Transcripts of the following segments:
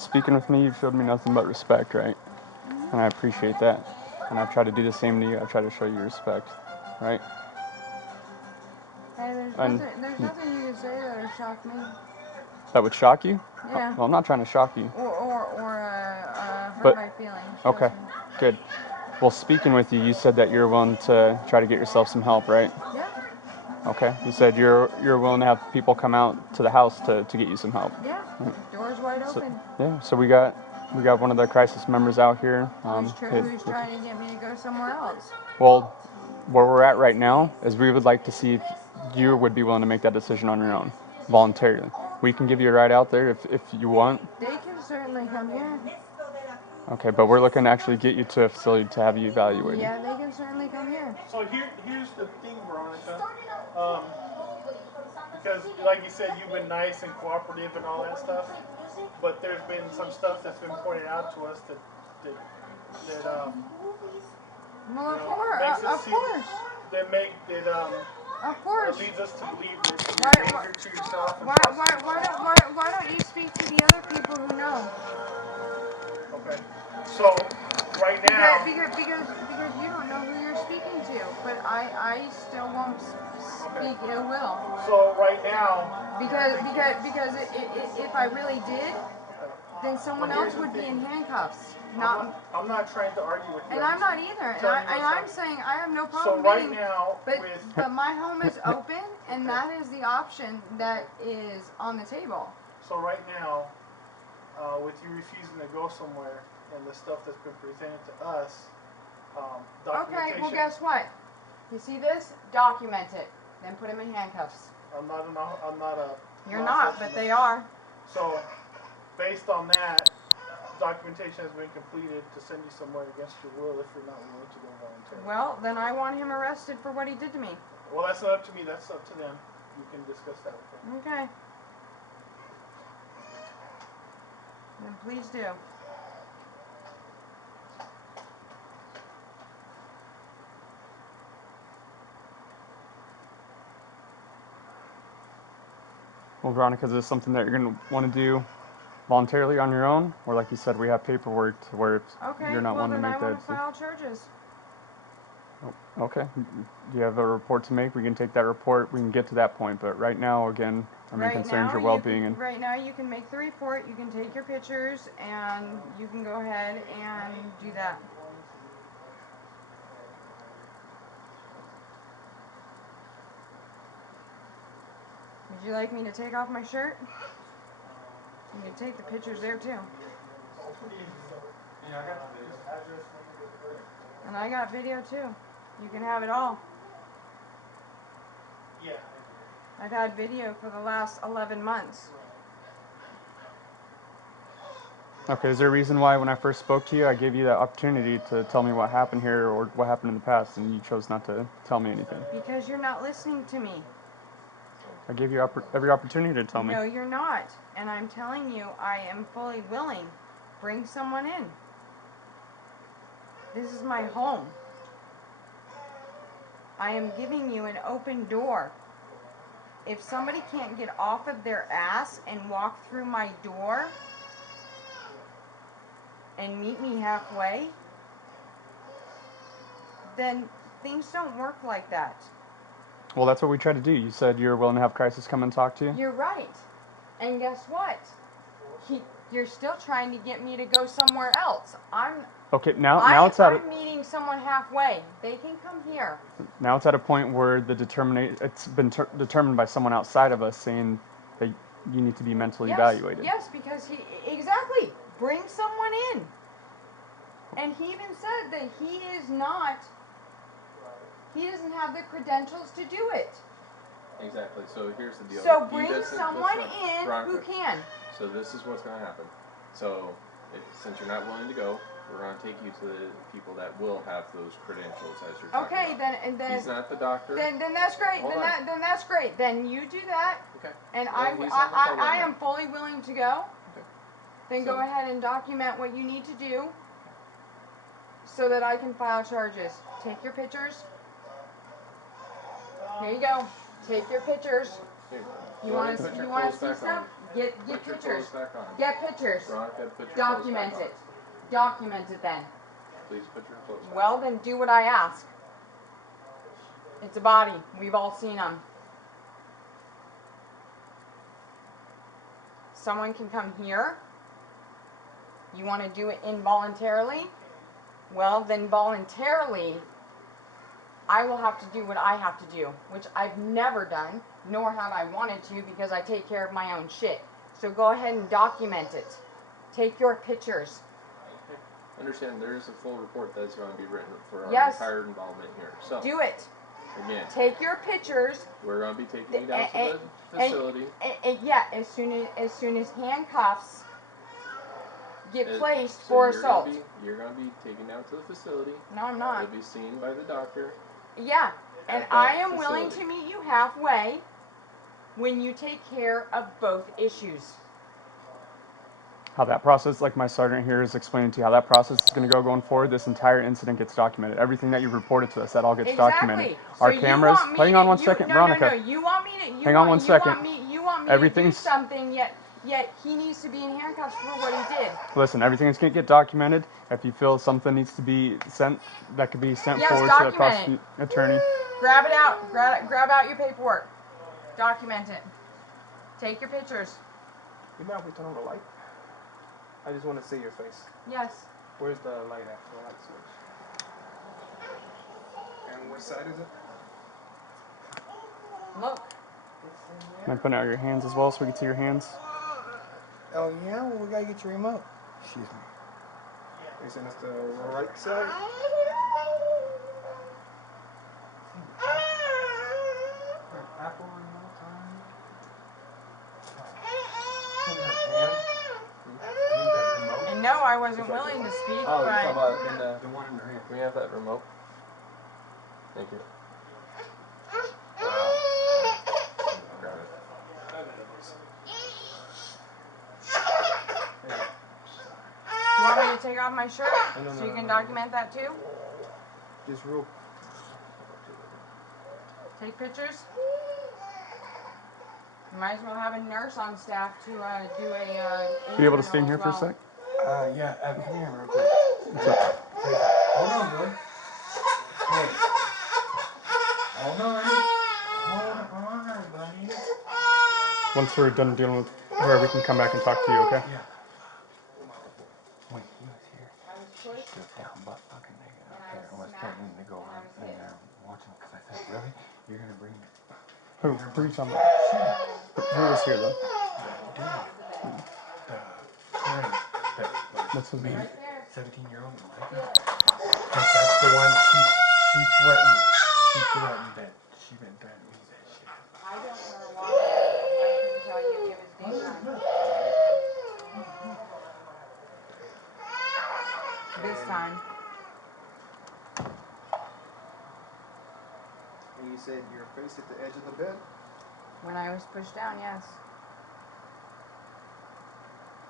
speaking with me, you've showed me nothing but respect, right? Mm-hmm. And I appreciate that. And I've tried to do the same to you. I've tried to show you respect, right? Hey, And there's nothing you can say that would shock me. that would shock you? Yeah. Well, I'm not trying to shock you. Or hurt But, my feelings. okay, Trust me. good. Well, speaking with you, you said that you're willing to try to get yourself some help, right? Yeah. Okay. You said you're willing to have people come out to the house to get you some help. Yeah. Doors wide So, open. yeah. So we got one of the crisis members out here. Who's trying to get me to go somewhere else? Well, where we're at right now is we would like to see if you would be willing to make that decision on your own, voluntarily. We can give you a ride out there if you want. They can certainly come here. Okay, but we're looking to actually get you to a facility to have you evaluated. Yeah, they can certainly come here. So here's the thing, Veronica. Because, like you said, you've been nice and cooperative and all that stuff, but there's been some stuff that's been pointed out to us that Well, makes it of seem course. that Of course. leads us to believe that you're a danger to yourself. And Why don't you speak to the other people who know? Okay. So right now, Because you don't know who you're speaking to, but I still won't speak ill will. So right now, Because if I really did, then someone else would be in handcuffs. I'm not trying to argue with you. And I'm not either. And I'm saying I have no problem So right being. now, But my home is open, and that is the option that is on the table. So right now, with you refusing to go somewhere and the stuff that's been presented to us, documentation. Okay, well guess what? You see this? Document it. Then put him in handcuffs. I'm not a. You're not, but they are. So, based on that, documentation has been completed to send you somewhere against your will if you're not willing to go voluntarily. Well, then I want him arrested for what he did to me. Well, that's not up to me. That's up to them. You can discuss that with them. Okay. Then please do. Well, Veronica, is this something that you're going to want to do voluntarily on your own? Or like you said, we have paperwork to where you're not wanting to make that decision? Okay, well then I want to file charges. Oh, okay. Do you have a report to make? We can take that report. We can get to that point. But right now, again, our main concern is your well-being. Right now you can make the report, you can take your pictures, and you can go ahead and do that. Would you like me to take off my shirt? You can take the pictures there too. And I got video too. You can have it all. Yeah. I've had video for the last 11 months. Okay, is there a reason why when I first spoke to you, I gave you that opportunity to tell me what happened here or what happened in the past, and you chose not to tell me anything? Because you're not listening to me. I gave you every opportunity to tell me. No, you're not. And I'm telling you, I am fully willing. Bring someone in. This is my home. I am giving you an open door. If somebody can't get off of their ass and walk through my door and meet me halfway, then things don't work like that. Well, that's what we try to do. You said you're willing to have crisis come and talk to you? You're right. And guess what? You're still trying to get me to go somewhere else. Okay, now it's at I'm meeting someone halfway. They can come here. Now it's at a point where it's been determined by someone outside of us saying that you need to be mentally evaluated. Yes, because exactly. Bring someone in. And he even said that he doesn't have the credentials to do it. Exactly. So here's the deal. So bring someone in who can. So this is what's going to happen. So since you're not willing to go, we're going to take you to the people that will have those credentials as you're talking about. Then he's not the doctor. Then that's great. Then that's great. Then you do that. Okay. And well, I am fully willing to go. Okay. Then go ahead and document what you need to do so that I can file charges. Take your pictures. Here you go. Take your pictures. Here. You want to see stuff? Get Put your pictures. clothes back on. Get pictures. Veronica, put your Document clothes back it. Document it then. on. Please put your clothes back Well, on. then do what I ask. It's a body. We've all seen them. Someone can come here. You want to do it involuntarily? Well, then voluntarily, I will have to do what I have to do, which I've never done, nor have I wanted to because I take care of my own shit. So go ahead and document it. Take your pictures. Understand, there is a full report that's going to be written for our Yes. entire involvement here. So, Do it. again, Take your pictures. we're going to be taking you down to the facility. Yeah, as soon as handcuffs get Uh, placed so for you're assault. You're going to be taken down to the facility. No, I'm not. You'll be seen by the doctor. Yeah, and at that I am willing to facility. meet you halfway when you take care of both issues. How that process, like my sergeant here is explaining to you, how that process is going to go going forward. This entire incident gets documented. Everything that you reported to us, that all gets documented. Exactly. Our So you cameras. want me Hang on to- one you- second, no, Veronica. No, you want me to. You Hang want, on one you second. Want me, you want me to do Everything's- something, yet he needs to be in handcuffs for what he did. Listen, everything's going to get documented. If you feel something needs to be sent, that could be sent Yes, forward to the document prosecuting attorney. Grab it out. Grab out your paperwork. Document it. Take your pictures. You mind if we turn on the light? I just want to see your face. Yes. Where's the light at? The light switch. And what side is it? Look. Can I put out your hands as well so we can see your hands? Oh yeah, well we gotta get your remote. Excuse me. You're saying it's the right side? Apple remote on. In her hand. I need that remote. And no, I wasn't willing to speak, Oh, you're talking but about The one in her hand. Can we have that remote? Thank you. Grab it. you want me to take off my shirt No, so you can no. document that too? Just real. Take pictures. You might as well have a nurse on staff to do a. Be able to stay in internal here as for a well. sec? Yeah, come here real quick. What's up? Hold on, boy. Hey. Hold on. Hold on, buddy. Once we're done dealing with her, we can come back and talk to you, okay? Yeah. Wait, he was here. I was pushed. Yeah, butt fucking nigga And out I there. I was was smacked, telling him to go and I out was in hit. there and watch him because I said, really? You're gonna bring Who are you talking about? Who was here though? the friend that like What's his name? Right there. 17-year-old Micah? That's the one she threatened. She threatened that she been threatening me that shit. I don't know why. I couldn't tell you. It was daytime. This time. And you said your face at the edge of the bed? When I was pushed down, yes.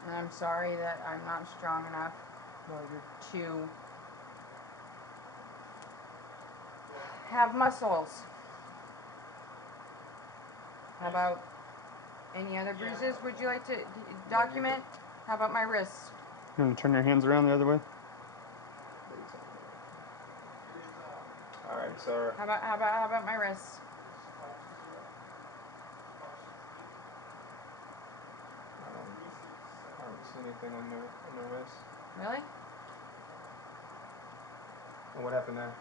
And I'm sorry that I'm not strong enough to have muscles. How about any other bruises would you like to document? How about my wrists? You want to turn your hands around the other way? Alright, so How about my wrists? I don't see anything on the wrist. Really? And what happened there?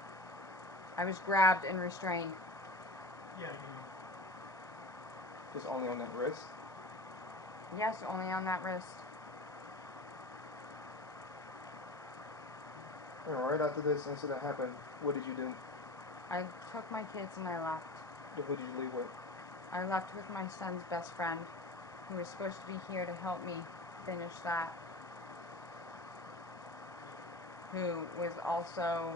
I was grabbed and restrained. Just only on that wrist? Yes, only on that wrist. And right after this incident happened, what did you do? I took my kids and I left. Who did you leave with? I left with my son's best friend, who was supposed to be here to help me finish that. Who was also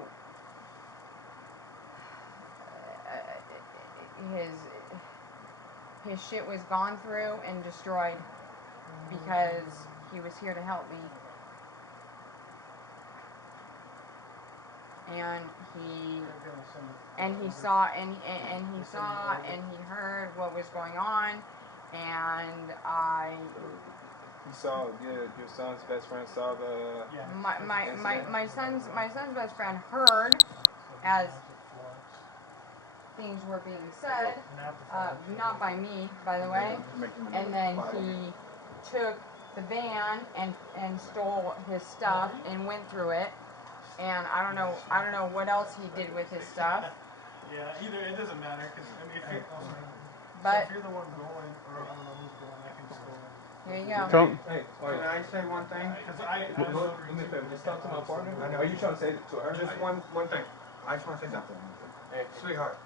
his shit was gone through and destroyed because he was here to help me. And he saw and he heard what was going on, and I You saw your son's best friend saw the. Yeah. my son's best friend heard as things were being said, not by me, by the way, and then he took the van and stole his stuff and went through it, and I don't know what else he did with his stuff. Yeah, either it doesn't matter because I mean, But if you're the one going, or I don't know who's going, I can just go in. here you go. Come. Hey, Can I say one thing? Because I do me a favor. Just talk to my partner. I know. Are you trying to say it to her? Just one thing. I just want to say something. Hey, sweetheart,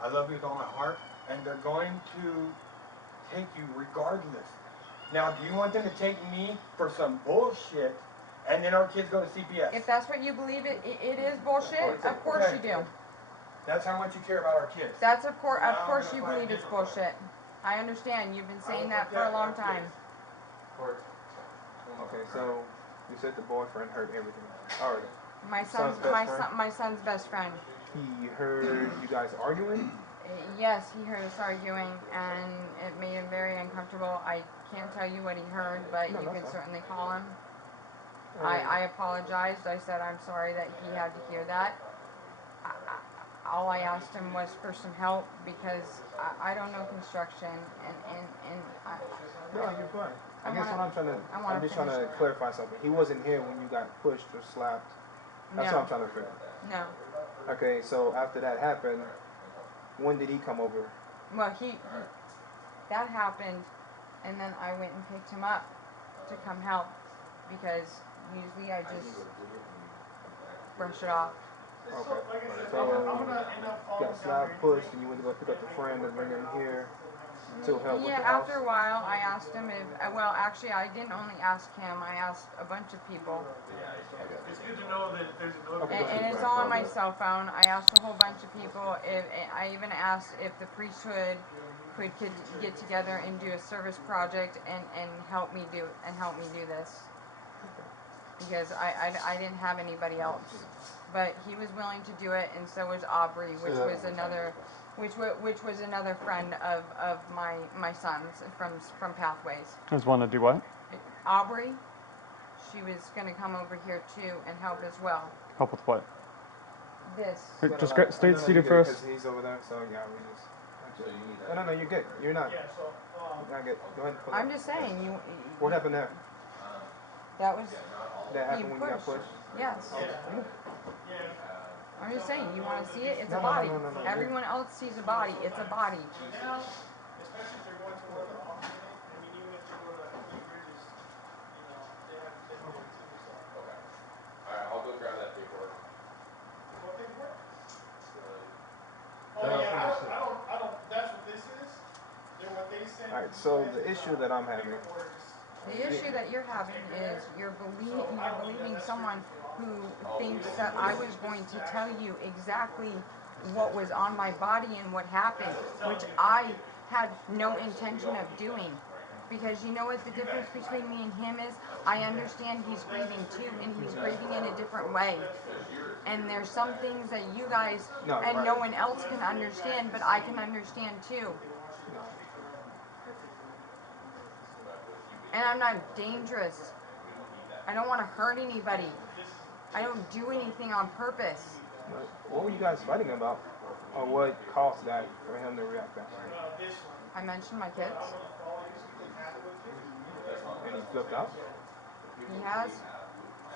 I love you with all my heart, and they're going to take you regardless. Now, do you want them to take me for some bullshit, and then our kids go to CPS? If that's what you believe it is bullshit, of course you do. That's how much you care about our kids. That's of course you believe it's bullshit. I understand. You've been saying that for a long time. Okay, so you said the boyfriend heard everything. Alright. My Son's best friend? my son's best friend. He heard you guys arguing. Yes, he heard us arguing, and it made him very uncomfortable. I can't tell you what he heard, but No, you that's can fine. certainly call him. I apologized. I said I'm sorry that he had to hear that. All I asked him was for some help because I don't know construction, and No, you're fine. I I guess wanna- I'm just trying to clarify something. He wasn't here when you got pushed or slapped. That's what I'm trying to figure. No. Okay, so after that happened, when did he come over? Well, that happened, and then I went and picked him up to come help because usually I just brush it off. Okay. Like I said, So I'm gonna end up you got slapped, pushed, and you went to go pick up the friend and bring him here to help with Yeah, the house. after a while, I asked him if. Well, actually, I didn't only ask him. I asked a bunch of people, It's good to know that there's another. and it's all on my cell phone. I asked a whole bunch of people. If I even asked if the priesthood could get together and do a service project and help me do this, because I didn't have anybody else. But he was willing to do it, and so was Aubrey, which was another friend of my son's from Pathways. Just want to do what? Aubrey, she was going to come over here too and help as well. Help with what? This. Here, just stay seated for us. Because he's over there, so yeah, we just. So you need No, that. you're good. You're not. Yeah, so You're not good. Go ahead and pull I'm up. just saying What happened there? that was That happened being when you got pushed. pushed? Yes. I'm just saying, you want to see it? It's No, a no, body. no, no, no. Everyone else sees a body. It's a body. especially if they're going to one of the alternate, I mean, even if they go to Three Bridges, they have to go too, so. Okay. Alright, I'll go grab that paperwork. What they work? The- Oh, yeah, I don't, that's what this is? They're what they send. Alright, so the issue that I'm having. The issue that you're having is you're believing someone who thinks that I was going to tell you exactly what was on my body and what happened, which I had no intention of doing. Because you know what the difference between me and him is? I understand he's grieving too, and he's grieving in a different way. And there's some things that you guys and no one else can understand, but I can understand too. And I'm not dangerous. I don't want to hurt anybody. I don't do anything on purpose. What were you guys fighting about? Or what caused that for him to react that way? I mentioned my kids. And he flipped out? He has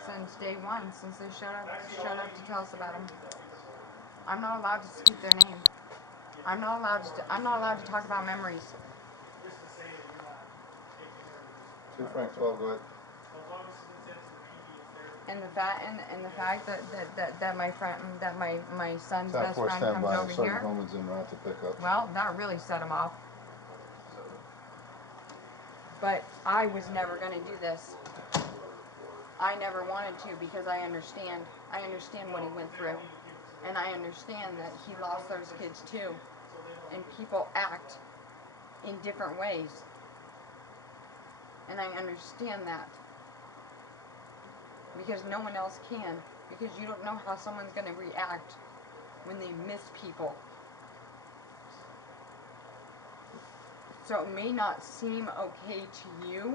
since day one, since they showed up to tell us about him. I'm not allowed to speak their name. I'm not allowed to talk about memories. 2 Frank 12, go ahead. And the fact that my friend, that my son's Task best force friend stand comes by. over Sergeant here, Holman's en route to pick up. well, that really set him off. But I was never going to do this. I never wanted to because I understand. I understand what he went through. And I understand that he lost those kids too. And people act in different ways. And I understand that. Because no one else can. Because you don't know how someone's going to react when they miss people. So it may not seem okay to you,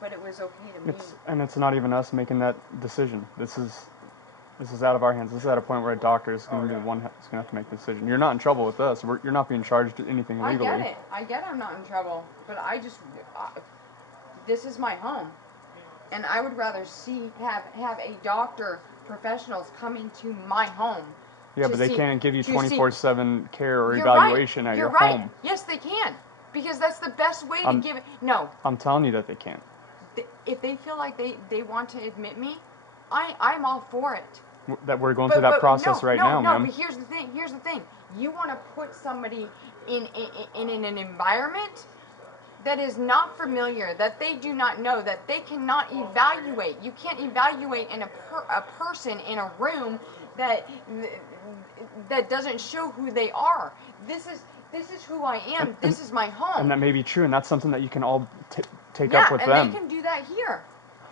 but it was okay to me. It's not even us making that decision. This is out of our hands. This is at a point where a doctor is going to be the one that's going to have to make the decision. You're not in trouble with us. You're not being charged anything legally. I get I'm not in trouble, but this is my home, and I would rather have a doctor, professionals come into my home. Yeah, but they can't give you 24/7 care or You're evaluation right. at your You're right. home. Yes, they can, because that's the best way to give it. No, I'm telling you that they can't. if they feel like they want to admit me, I'm all for it. That we're going through that process right now, No, ma'am. but here's the thing. You want to put somebody in an environment that is not familiar, that they do not know, that they cannot evaluate. You can't evaluate a person in a room that doesn't show who they are. This is who I am. This is my home. And that may be true, and that's something that you can all take up with them. Yeah, and they can do that here.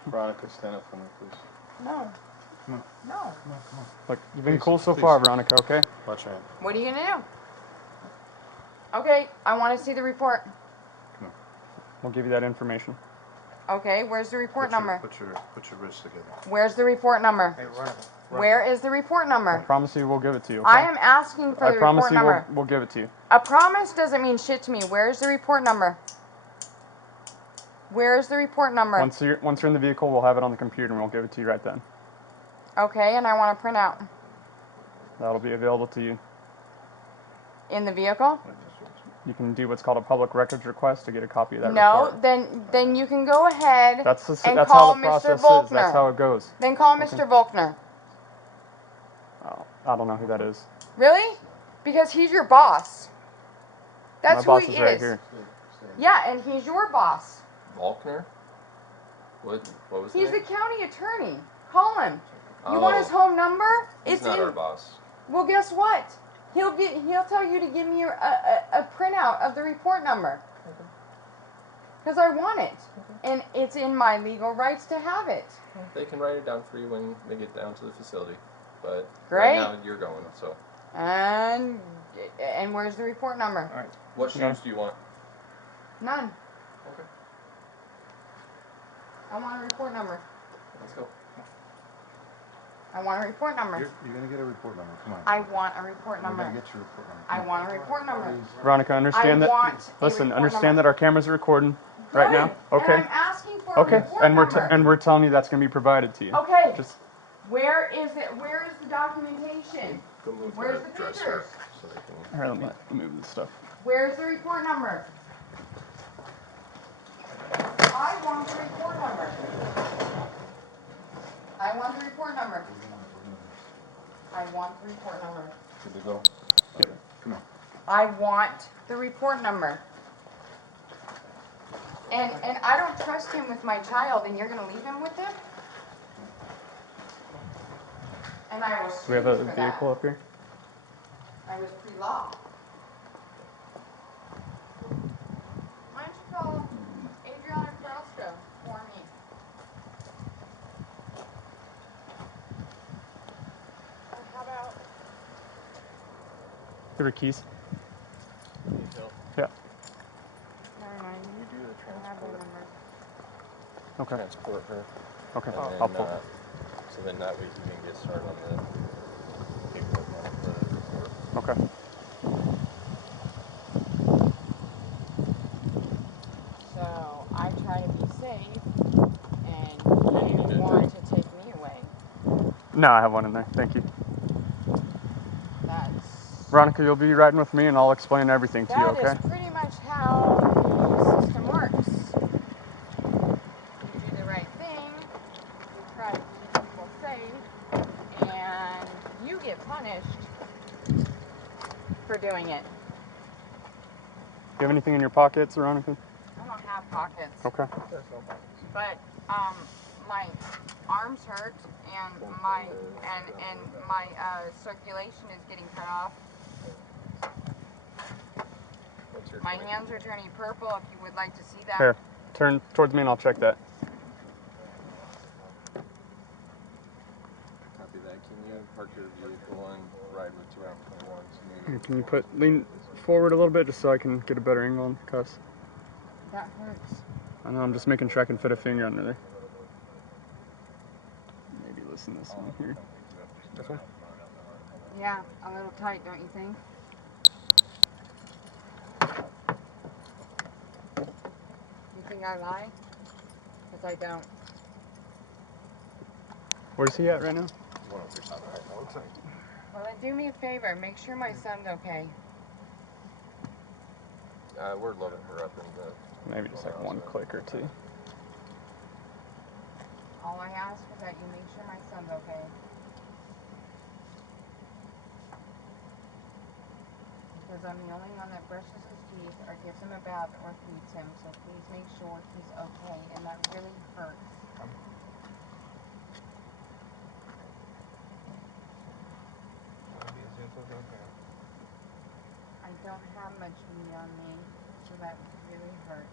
Veronica, stand up for me, please. No. Come on. No. Come on, come on. Look, you've been Please, cool so please. far, Veronica, okay? Watch your hand. What are you gonna do? Okay, I want to see the report. Come on. We'll give you that information. Okay, where's the report number? Put your wrists together. Where's the report number? Hey, run. Where is the report I number? promise you we'll give it to you, okay? I am asking for I the promise report you number. we'll give it to you. A promise doesn't mean shit to me. Where's the report number? Where's the report number? Once you're in the vehicle, we'll have it on the computer and we'll give it to you right then. Okay, and I want to print out. That'll be available to you. In the vehicle? You can do what's called a public records request to get a copy of that report. No, then you can go ahead That's and how call the Mr. process Volkner. is. That's how it goes. Then call Mr. Volkner. Oh, I don't know who that is. Really? Because he's your boss. That's My boss who is he right is. here. Yeah, and he's your boss. Faulkner? What was He's the the county attorney. Call him. You want his home number? He's not our boss. Well, guess what? He'll tell you to give me a printout of the report number. Because I want it. And it's in my legal rights to have it. They can write it down for you when they get down to the facility. But Great. right now you're going, so. And where's the report number? All right. What shoes do you want? None. Okay. I want a report number. Let's go. I want a report number. You're going to get a report number. Come on. I want a report You're number. going to get your report number. I want a report number. Veronica, understand I that. want a Listen, report understand number. that our cameras are recording right now. Good. Okay. And I'm asking for a Okay. report And number. we're telling you that's going to be provided to you. Okay. Just Where is it? Where is the documentation? Go move Where's the the dresser pictures? so they can. here, let me move this stuff. Where's the report number? I want the report number. I want the report number. I want the report number. Good to go? Yep. Come on. I want the report number. And I don't trust him with my child, and you're going to leave him with him? And I will Do sue we have you a for that. vehicle up here? I was pre-law. Why don't you call Adriana Krauska for me? Or how about... Here are keys. Need help? Yeah. Never mind. You do the I have the transport. number. Okay. Transport her. Okay. And I'll then, pull. so then that way you can get started on the paperwork on the report. Okay. So I try to be safe, and Yeah, you need you a want drink. to take me away. No, I have one in there. Thank you. That's... Veronica, you'll be riding with me and I'll explain everything to you, That okay? is pretty much how the system works. You do the right thing, you try to keep people safe, and you get punished for doing it. Do you have anything in your pockets, Veronica? I don't have pockets, Okay. but my arms hurt, and my circulation is getting cut off. What's your My point? hands are turning purple. If you would like to see that. Here, turn towards me and I'll check that. Copy that. Can you park your vehicle and ride with 221? Can you lean forward a little bit just so I can get a better angle on cuffs. That hurts. I know, I'm just making sure I can fit a finger under there. Maybe listen to this one here. This one? Yeah, a little tight, don't you think? You think I lie? Because I don't. Where's he at right now? Well, then do me a favor. Make sure my son's okay. We're loading her up in the... Maybe just like one click or two. All I ask is that you make sure my son's okay. Because I'm the only one that brushes his teeth or gives him a bath or feeds him, so please make sure he's okay, and that really hurts. I don't have much meat on me, so that really hurts.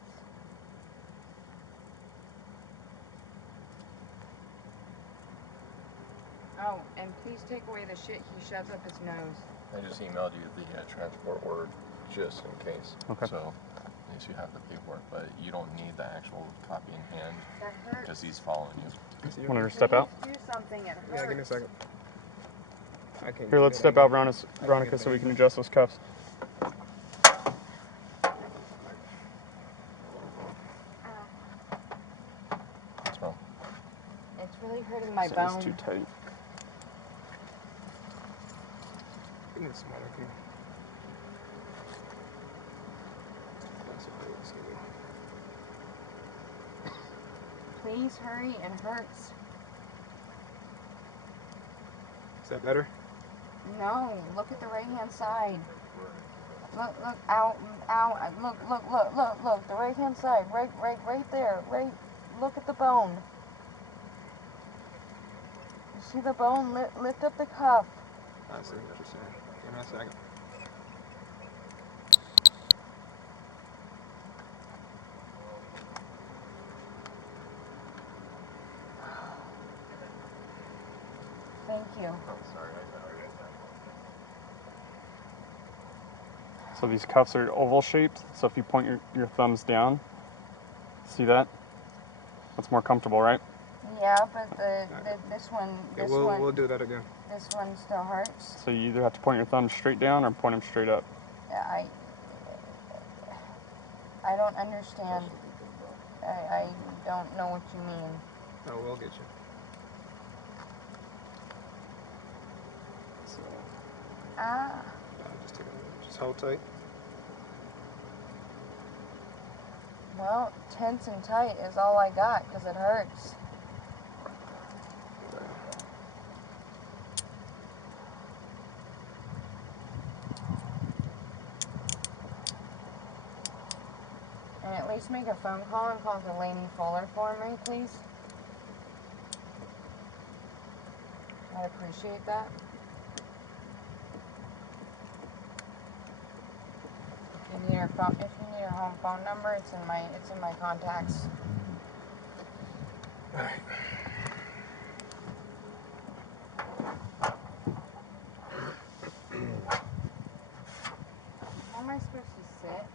Oh, and please take away the shit he shoves up his nose. I just emailed you the transport order just in case. Okay. So, at least you have the paperwork, but you don't need the actual copy in hand That hurts. because he's following you. Want her to step out? Please do something, it hurts. Yeah, give me a second. I can't Here, do let's it. step out, Veronica, so we can adjust those cuffs. What's wrong? It's really hurting my It's bone. too tight. Give me the smaller key. That's what it is, give me. Please hurry, it hurts. Is that better? No, look at the right hand side. Look, out, look, the right hand side, right there, right, look at the bone. You see the bone? Lift up the cuff. I see what you're saying. Give me a second. Thank you. I'm sorry. So these cuffs are oval shaped, so if you point your thumbs down, see that? That's more comfortable, right? Yeah, but this one, We'll do that again. this one still hurts. So you either have to point your thumbs straight down or point them straight up. I don't understand. I don't know what you mean. No, we'll get you. So, just hold tight. Well, tense and tight is all I got because it hurts. And at least make a phone call and call Delaney Fuller for me, please. I'd appreciate that. If you need her home phone number, it's in my contacts. All right. How am I supposed to sit?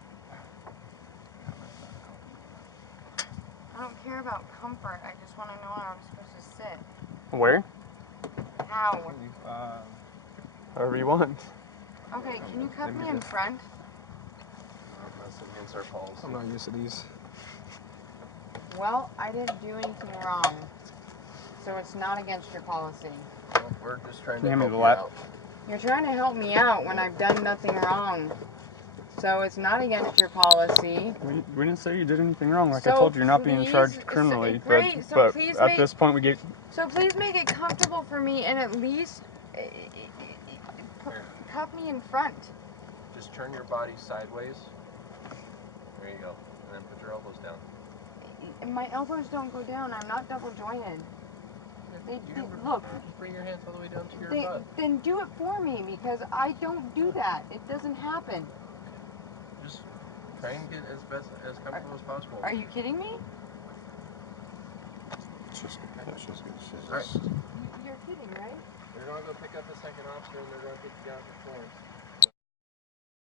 I don't care about comfort. I just want to know how I'm supposed to sit. Where? How? However you want. Okay, can you cuff me in front? That's against our policy. I'm not used to these. Well, I didn't do anything wrong. So it's not against your policy. Well, we're just trying Can you to hand me help the you lap? out. You're trying to help me out when I've done nothing wrong. So it's not against your policy. We didn't say you did anything wrong. Like I So told you, you're not being please- charged criminally. great, so but please at make- this point, we get. So please make it comfortable for me and at least cuff me in front. Just turn your body sideways. There you go. And then put your elbows down. My elbows don't go down. I'm not double jointed. Look. Just bring your hands all the way down to your butt. Then do it for me because I don't do that. It doesn't happen. Just try and get as comfortable as possible. Are you kidding me? Alright. You're kidding, right? They're gonna go pick up the second officer and they're gonna take you down to Florence.